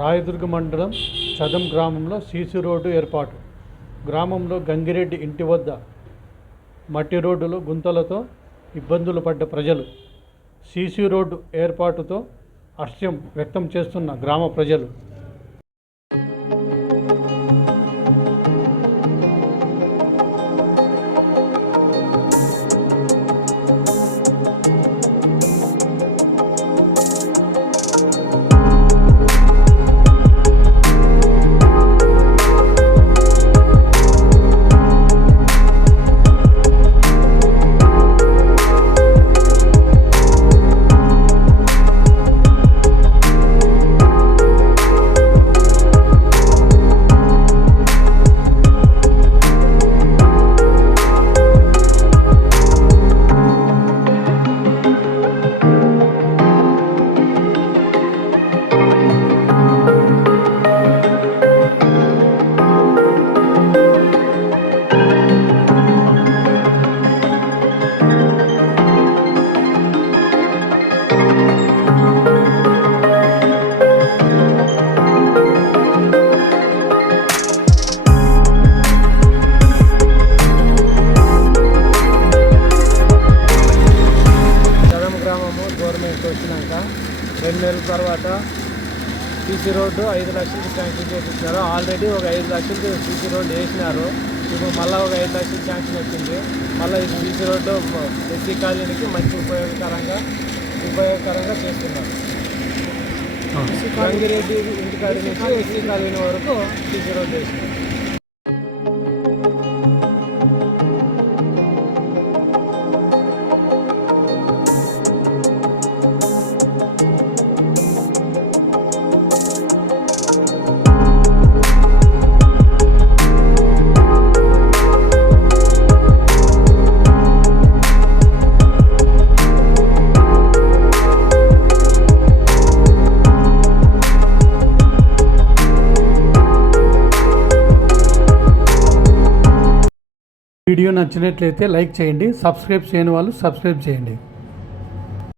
రాయదుర్గ మండలం చదం గ్రామంలో CC road ఏర్పాటు. గ్రామంలో గంగిరెడ్డి ఇంటి వద్ద మట్టి రోడ్డులో గుంతలతో ఇబ్బందులు పడ్డ ప్రజలు సీసీ రోడ్డు ఏర్పాటుతో హర్షం వ్యక్తం చేస్తున్న గ్రామ ప్రజలు. గవర్నమెంట్ వచ్చినాక 2 నెలల తర్వాత సీసీ రోడ్డు 5 లక్షలకి శాంక్షన్ చేసినారు. ఆల్రెడీ ఒక 5 లక్షలకి సీసీ రోడ్డు వేసినారు. ఇప్పుడు మళ్ళీ ఒక 5 లక్షలు శాంక్షన్ వచ్చింది. మళ్ళీ ఈ సీసీ రోడ్డు ఎస్సీ కాలనీకి మంచి ఉపయోగకరంగా చేస్తున్నారు. గంగిరెడ్డి ఇంటికాడి నుంచి ఎస్సీ కాలనీ వరకు సీసీ రోడ్డు వేసినారు. వీడియో నచ్చినట్లయితే లైక్ చేయండి, సబ్స్క్రైబ్ చేయని వాళ్ళు సబ్స్క్రైబ్ చేయండి.